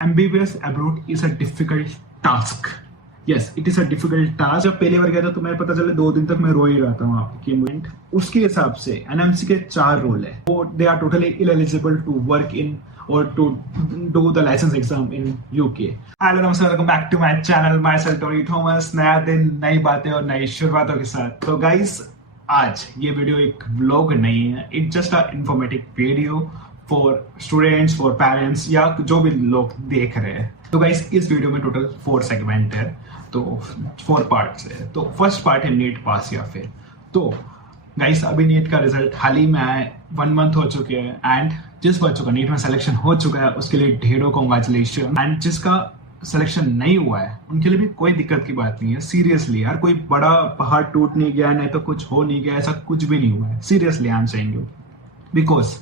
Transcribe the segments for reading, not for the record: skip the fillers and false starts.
MBBS abroad is a difficult task. Yes, it is a difficult task. जब पहली बार गया था तो मेरे पता चले 2 दिन तक मैं रो ही रहा था वहाँ पे। उसके हिसाब से एनएमसी के 4 रोल है। वो they are totally ineligible to work in or to do the license exam in UK. Hello नमस्ते, welcome back to my channel. Myself Tony Thomas. नया दिन, नई बातें और नई शुरुआतों के साथ। तो गाइस, आज ये वीडियो एक व्लॉग नहीं है, it's just a informative video for students, for parents या जो भी लोग देख रहे हैं। तो गाइस, इस वीडियो में टोटल 4 सेगमेंट है, तो 4 पार्ट्स है। तो फर्स्ट पार्ट है नीट पास या फिर। तो गाइस, अभी नीट का रिजल्ट हाल ही में आया, 1 मंथ हो चुके हैं एंड जिस बच्चों का नीट में सिलेक्शन हो चुका है उसके लिए ढेरों कॉन्ग्रेचुलेशन, एंड जिसका सिलेक्शन नहीं हुआ है उनके लिए भी कोई दिक्कत की बात नहीं है। सीरियसली यार, कोई बड़ा पहाड़ टूट नहीं गया, नहीं तो कुछ हो नहीं गया, ऐसा कुछ भी नहीं हुआ है। Seriously I am saying you, because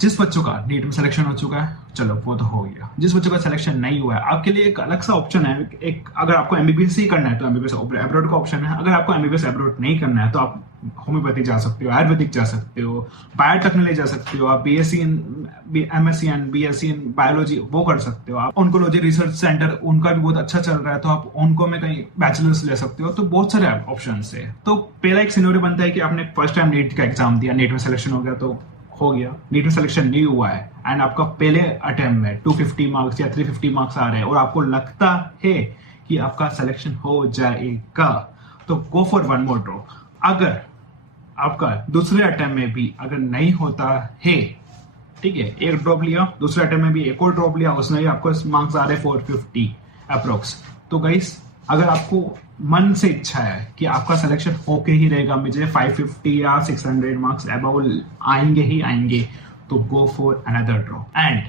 जिस बच्चों का नीट में सिलेक्शन हो चुका है, चलो वो तो हो गया। जिस बच्चों का सिलेक्शन नहीं हुआ है, आपके लिए एक अलग सा ऑप्शन है। एक अगर आपको एमबीबीएस ही करना है तो एमबीबीएस अब्रॉड का ऑप्शन है। अगर आपको एमबीबीएस अब्रॉड नहीं करना है तो आप होम्योपैथी जा सकते हो, आयुर्वेदिक जा सकते हो, बायोटेक्नोलॉजी जा सकते हो, आप BSc in MSc and BSc in biology वो कर सकते हो। आप ऑन्कोलॉजी रिसर्च सेंटर, उनका भी बहुत अच्छा चल रहा है, तो आप ऑन्को में कहीं बैचलर्स ले सकते हो। तो बहुत सारे ऑप्शन है। तो पहला एक सिनेरियो बनता है कि आपने फर्स्ट टाइम नीट का एग्जाम दिया, नीट में सिलेक्शन हो गया तो हो गया। नीट में सिलेक्शन नहीं हुआ है एंड आपका पहले अटेम्प्ट में 250 मार्क्स या 350 मार्क्स आ रहे हैं और आपको लगता है कि आपका सिलेक्शन हो जाएगा, तो go for one more drop. अगर आपका दूसरे अटेम्प्ट में भी अगर नहीं होता है, ठीक है, एक ड्रॉप लिया, दूसरे अटेम्प्ट में भी एक और ड्रॉप लिया, उसमें भी आपको मार्क्स आ रहे 450 अप्रोक्स, तो गाइस अगर आपको मन से इच्छा है कि आपका सिलेक्शन होके ही रहेगा, मुझे 550 या 600 मार्क्स अबव आएंगे ही आएंगे, तो go for another drop. And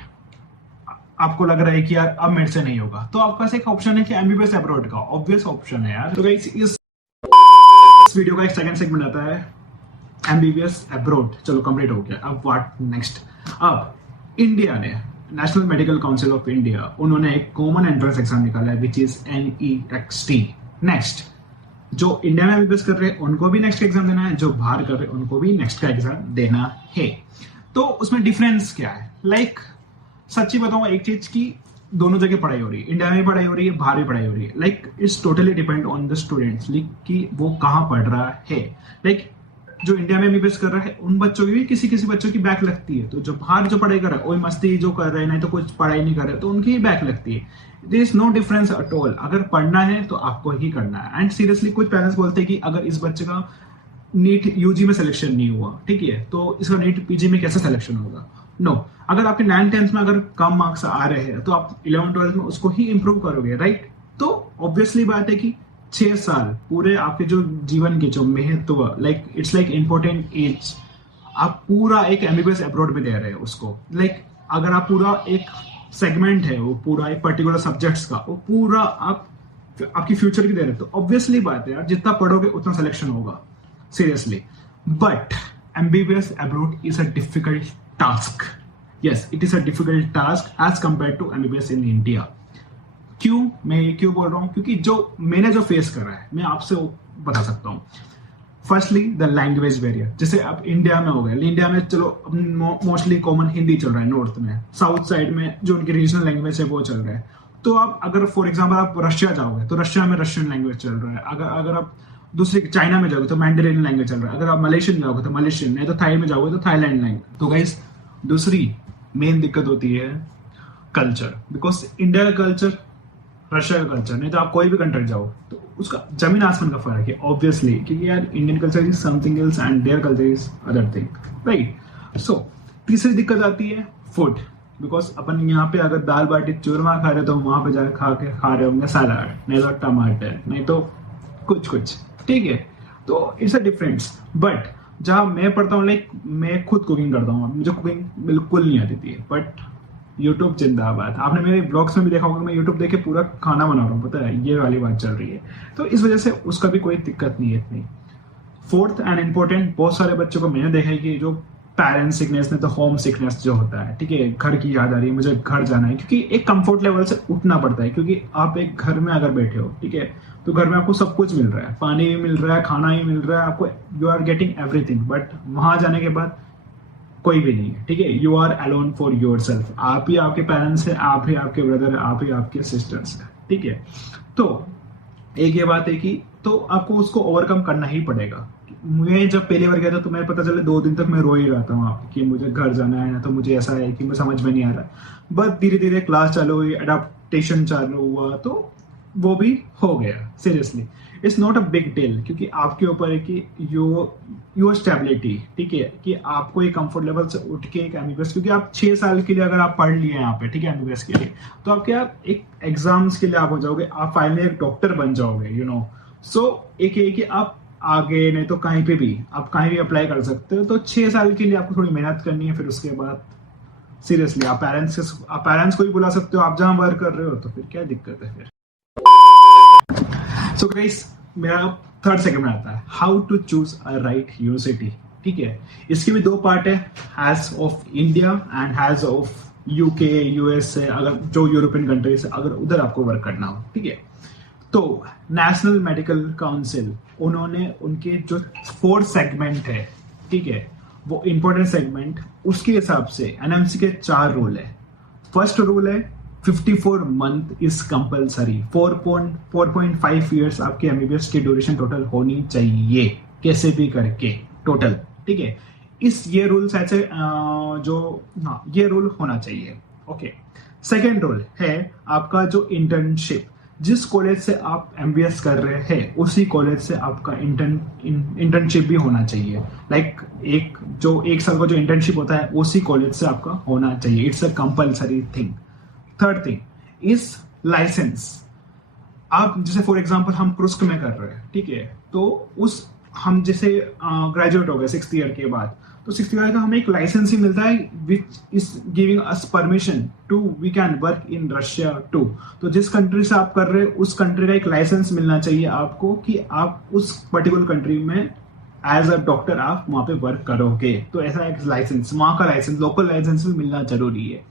आपको लग रहा है कि यार अब मेरे से नहीं होगा, तो आपके पास एक ऑप्शन है कि एमबीबीएस अब्रॉड का। ऑब्वियस ऑप्शन है यार। तो गाइस, इस वीडियो का एक सेकंड सेगमेंट आता है एमबीबीएस अब्रॉड। चलो कंप्लीट हो गया। अब व्हाट नेक्स्ट? अब इंडिया ने, national medical council of India, उन्होंने एक कॉमन एंट्रेंस एग्जाम निकाला है विच इज NEXT। नेक्स्ट, जो इंडिया में एमबीबीएस कर रहे हैं उनको भी नेक्स्ट एग्जाम देना है, जो बाहर कर रहे हैं उनको भी नेक्स्ट का एग्जाम देना है। तो उसमें डिफरेंस क्या है? लाइक सच्ची बताऊं एक चीज की, दोनों जगह पढ़ाई हो रही है, इंडिया में भी पढ़ाई हो रही है, बाहर भी पढ़ाई हो रही है। Like it's totally depend on the students कि वो कहाँ पढ़ रहा है। लाइक जो इंडिया में एमबीबीएस कर रहा है उन बच्चों की भी किसी किसी बच्चों की बैक लगती है, तो जो बाहर जो पढ़ाई कर रहा है वही मस्ती जो कर रहे हैं, नहीं तो कुछ पढ़ाई नहीं कर रहे तो उनकी ही बैक लगती है। There is no difference at all. अगर पढ़ना है तो आपको ही करना है। एंड सीरियसली कुछ पेरेंट्स बोलते हैं कि अगर इस बच्चे का नीट यूजी में सिलेक्शन नहीं हुआ, ठीक है, तो इसका नीट पीजी में कैसे सिलेक्शन होगा? नो, अगर आपके 9th-10th में अगर कम मार्क्स आ रहे हैं तो आप 11th-12th में उसको ही इंप्रूव करोगे, राइट? तो ऑब्वियसली बात है कि 6 साल पूरे आपके जो जीवन के जो महत्व, like it's like important as, आप पूरा एक एमबीबीएस अब्रॉड में दे रहे हैं उसको। लाइक अगर आप पूरा एक सेगमेंट है, वो पूरा एक पर्टिकुलर सब्जेक्ट्स का, वो पूरा आप आपकी फ्यूचर की दे रहे हैं, तो ऑब्वियसली बात है यार, जितना पढ़ोगे उतना सिलेक्शन होगा। Seriously, but MBBS abroad is a difficult task. Yes, it is a difficult task as compare to MBBS in India. क्यों मैं ये क्यों बोल रहा हूँ? क्योंकि जो मैंने जो फेस करा है मैं आपसे बता सकता हूँ। फर्स्टली द लैंग्वेज बैरियर, जैसे अब इंडिया में हो गया, इंडिया में चलो मोस्टली कॉमन हिंदी चल रहा है, नॉर्थ में, साउथ साइड में जो उनकी रीजनल लैंग्वेज है वो चल रहा है। तो आप अगर फॉर एग्जाम्पल आप रशिया जाओगे तो रशिया में रशियन लैंग्वेज चल रहा है। अगर आप दूसरी चाइना में जाओगे तो मैंडरिन लैंग्वेज चल रहा है। अगर आप मलेशियन जाओगे तो मलेशियन, नहीं तो थाई में जाओगे तो थाईलैंड लैंग्वेज। तो गाइस, दूसरी मेन दिक्कत होती है कल्चर, बिकॉज इंडिया का कल्चर, रशिया का कल्चर, नहीं तो आप कोई भी कंट्री जाओ तो उसका जमीन आसमान का फर्क है ऑब्वियसली, क्योंकि यार Indian culture is something else and their culture is other thing, right? So तीसरी दिक्कत आती है फूड, बिकॉज अपन यहाँ पे अगर दाल बाटी चूरमा खा रहे तो वहां पे जाकर खा रहे होंगे सलाद, नहीं तो टमाटर, नहीं तो कुछ, ठीक है? तो इट्स अ डिफरेंस। बट जहाँ मैं पढ़ता हूँ, लाइक मैं खुद कुकिंग करता हूँ, मुझे कुकिंग बिल्कुल नहीं आती थी, बट यूट्यूब जिंदाबाद। आपने मेरे ब्लॉग्स में भी देखा होगा, मैं यूट्यूब देख के पूरा खाना बना रहा हूँ, पता है, ये वाली बात चल रही है। तो इस वजह से उसका भी कोई दिक्कत नहीं है इतनी। फोर्थ एंड इम्पोर्टेंट, बहुत सारे बच्चों को मैंने देखा है कि जो पेरेंट्स सिकनेस, नहीं तो होम सिकनेस जो होता है, ठीक है, घर की याद आ रही है, मुझे घर जाना है, क्योंकि एक कंफर्ट लेवल से उठना पड़ता है। क्योंकि आप एक घर में अगर बैठे हो, ठीक है, तो घर में आपको सब कुछ मिल रहा है, पानी भी मिल रहा है, खाना भी मिल रहा है आपको, you are getting everything. But वहां जाने के बाद कोई भी नहीं है, ठीक है। You are alone for yourself, आप ही आपके पेरेंट्स हैं, आप ही आपके ब्रदर, आप ही आपके सिस्टर्स हैं, ठीक है। तो एक ये बात है कि तो आपको उसको ओवरकम करना ही पड़ेगा। मैं जब पहली बार गया था तो मैं पता चले 2 दिन तक मैं रो ही रहा था वहाँ पे कि मुझे घर जाना है ना, तो मुझे ऐसा है कि मैं समझ में नहीं आ रहा। बट धीरे धीरे क्लास चालू हुई, अडेप्टेशन चालू हुआ, तो वो भी हो गया। Seriously it's not a big deal, क्योंकि आपके ऊपर है कि योर स्टेबिलिटी, ठीक है, कि आपको एक कंफर्ट लेवल से उठ के एक एमबीबीएस, क्योंकि आप 6 साल के लिए अगर आप पढ़ लिए यहाँ पे, ठीक है, एमबीबीएस के लिए, तो आप क्या एक एग्जाम्स के लिए आप हो जाओगे, आप फाइनली एक डॉक्टर बन जाओगे, यू नो। सो एक है कि आप आगे नहीं तो कहीं पे भी आप कहीं भी अप्लाई कर सकते हो। तो 6 साल के लिए आपको थोड़ी मेहनत करनी है, फिर उसके बाद सीरियसली आप पेरेंट्स को भी बुला सकते हो, आप जहां वर्क कर रहे हो, तो फिर क्या दिक्कत है फिर। सो गाइस, मेरा थर्ड सेगमेंट आता है how to choose a right university, ठीक है। इसके भी 2 पार्ट है, has of India and has of UK, US, अगर जो यूरोपियन कंट्रीज है, अगर उधर आपको वर्क करना हो, ठीक है। तो नेशनल मेडिकल काउंसिल, उन्होंने उनके जो 4 सेगमेंट है, ठीक है, वो इंपॉर्टेंट सेगमेंट, उसके हिसाब से एनएमसी के 4 रूल है। फर्स्ट रूल है 54 मंथ इज कंपलसरी, 4.5 ईयर्स आपके एमबीबीएस की ड्यूरेशन टोटल होनी चाहिए, कैसे भी करके टोटल, ठीक है। ये रूल ऐसे ये रूल होना चाहिए, ओके। सेकेंड रूल है आपका जो इंटर्नशिप, जिस कॉलेज से आप एमबीएस कर रहे हैं उसी कॉलेज से आपका इंटर्नशिप भी होना चाहिए। लाइक एक साल का जो इंटर्नशिप होता है उसी कॉलेज से आपका होना चाहिए, it's a compulsory thing. Third thing is license. आप जैसे फॉर एग्जांपल हम क्रुस्क में कर रहे हैं, ठीक है, तो हम जैसे ग्रेजुएट हो गए 6th ईयर के बाद, तो 6th ईयर का हमें एक लाइसेंस ही मिलता है which is giving us permission to we can work in Russia too. तो जिस कंट्री से आप कर रहे हैं उस कंट्री का एक लाइसेंस मिलना चाहिए आपको कि आप उस पर्टिकुलर कंट्री में एज अ डॉक्टर आप वहां पे वर्क करोगे। तो ऐसा एक लाइसेंस, वहां का लाइसेंस, लोकल लाइसेंस भी मिलना जरूरी है।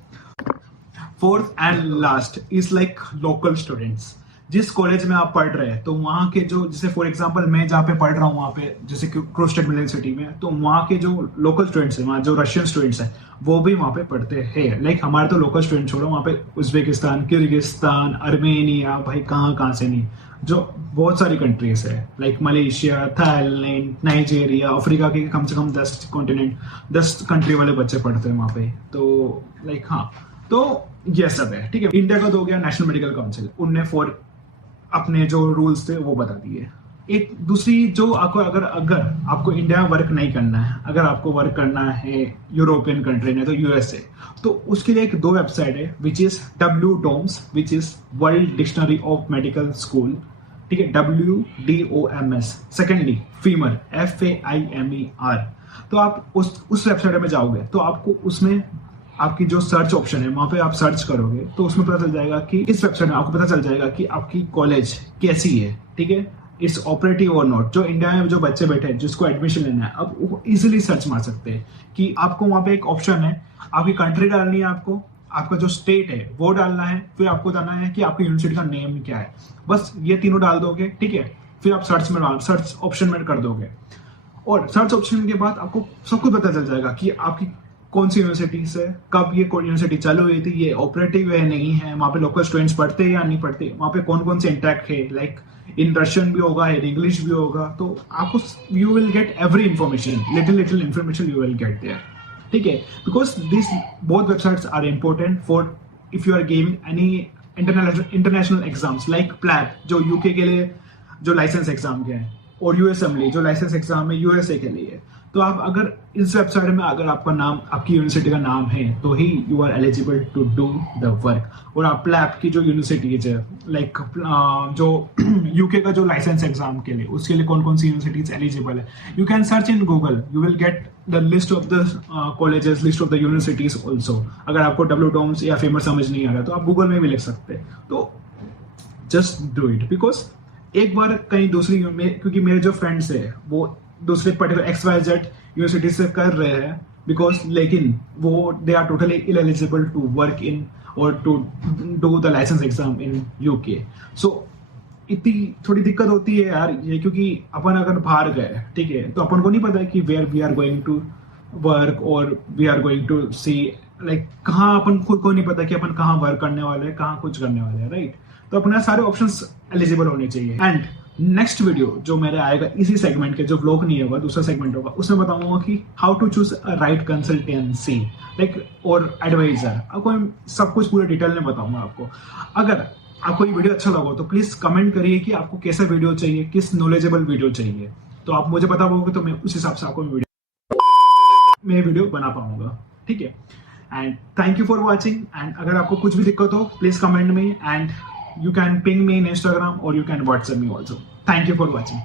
Fourth and last is like local students. जिस कॉलेज में आप पढ़ रहे हैं तो वहाँ के जो, जैसे फॉर एग्जांपल मैं जहाँ पे पढ़ रहा हूँ वहाँ पे जैसे क्रूस्टेड यूनिवर्सिटी में, तो वहाँ के जो लोकल स्टूडेंट्स हैं, वहाँ जो रशियन स्टूडेंट्स हैं वो भी वहाँ पे पढ़ते हैं। लाइक हमारे तो लोकल स्टूडेंट छोड़ो, वहाँ पे उज्बेकिस्तान, किर्गिस्तान, अर्मेनिया, भाई कहाँ से नहीं, जो बहुत सारी कंट्रीज है, like Malaysia, Thailand, Nigeria, Africa के कम से कम 10 कंट्री वाले बच्चे पढ़ते हैं वहाँ पे। तो लाइक हाँ, तो ये सब है, ठीक है। इंडिया का तो हो गया नेशनल मेडिकल काउंसिल, उनने अपने जो रूल्स थे वो बता दिए। एक दूसरी जो अगर आपको इंडिया में वर्क नहीं करना है, अगर आपको वर्क करना है यूरोपियन कंट्री में, तो यूएसए, तो उसके लिए 2 वेबसाइट है, which is WDOMS, which is world dictionary of medical school, ठीक है, WDOMS। Secondly femur, FAIMER। तो आप उस वेबसाइट में जाओगे तो आपको उसमें आपकी जो सर्च ऑप्शन है वहां पे आप सर्च करोगे तो उसमें पता चल जाएगा कि इस वेबसाइट में आपको पता चल जाएगा कि आपकी कॉलेज कैसी है, ठीक है, इट्स ऑपरेटिव और नॉट। जो इंडिया में जो बच्चे बैठे हैं जिसको एडमिशन लेना है, अब वो इजिली सर्च मार सकते हैं कि आपको वहां पे एक ऑप्शन है, आपकी कंट्री डालनी है, आपको आपका जो स्टेट है वो डालना है, फिर आपको जानना है कि आपकी यूनिवर्सिटी का नेम क्या है। बस ये तीनों डाल दोगे, ठीक है, फिर आप सर्च ऑप्शन में कर दोगे, और सर्च ऑप्शन के बाद आपको सब कुछ पता चल जाएगा कि आपकी कौन सी यूनिवर्सिटी से कब ये यूनिवर्सिटी चालू हुई थी, ये ऑपरेटिव है नहीं है, वहाँ पे लोकल स्टूडेंट्स पढ़ते हैं या नहीं पढ़ते, वहाँ पे कौन कौन से इंटैक्ट है, लाइक इन रशियन भी होगा, इन इंग्लिश भी होगा। तो आपको you will get every information, little information you will get there, ठीक है। Because this both websites are important for if you are giving any international exams like PLAB, जो UK के लिए जो लाइसेंस एग्जाम के हैं, और यूएसएमएल जो लाइसेंस एग्जाम है यूएसए के लिए। तो आप अगर इस वेबसाइट में अगर आपका नाम, आपकी यूनिवर्सिटी का नाम है, तो ही you are eligible to do the work. और आप प्लैब की जो यूनिवर्सिटीज है, लाइक जो यूके का जो लाइसेंस एग्जाम के लिए, उसके लिए कौन कौन सी यूनिवर्सिटीज एलिजिबल है, you can search in Google, you will get the list of the colleges, list of the universities also. अगर आपको WDOMS या फेमर समझ नहीं आ रहा तो आप गूगल में भी लिख सकते हैं। तो जस्ट डू इट, बिकॉज एक बार कहीं दूसरी, क्योंकि मेरे जो फ्रेंड्स है वो दूसरे पर्टिकुलर XYZ यूनिवर्सिटी से कर रहे हैं, बिकॉज लेकिन वो they are totally ineligible to work in or to do the licence exam in UK. So इतनी थोड़ी दिक्कत होती है यार ये, क्योंकि अपन अगर बाहर गए, ठीक है, तो अपन को नहीं पता है कि where we are going to work और we are going to see like कहाँ अपन खुद को नहीं पता कि अपन कहाँ वर्क करने वाले हैं, कहाँ कुछ करने वाले हैं, राइट? तो अपने सारे ऑप्शंस एलिजिबल होने चाहिए। एंड नेक्स्ट वीडियो जो मेरे आएगा इसी सेगमेंट के, जो व्लॉग नहीं होगा दूसरा सेगमेंट होगा, उसमें बताऊंगा कि how to choose a right consultancy like और एडवाइजर। आपको सब कुछ पूरे डिटेल में बताऊंगा आपको। अगर आपको ये वीडियो अच्छा लगा तो प्लीज कमेंट करिए कि आपको कैसा वीडियो चाहिए, किस नॉलेजेबल वीडियो चाहिए, तो आप मुझे बता पाओगे तो मैं उस हिसाब से आपको वीडियो बना पाऊंगा, ठीक है? And thank you for watching. And अगर आपको कुछ भी दिक्कत हो please comment me and you can ping me in Instagram or you can WhatsApp me also. Thank you for watching.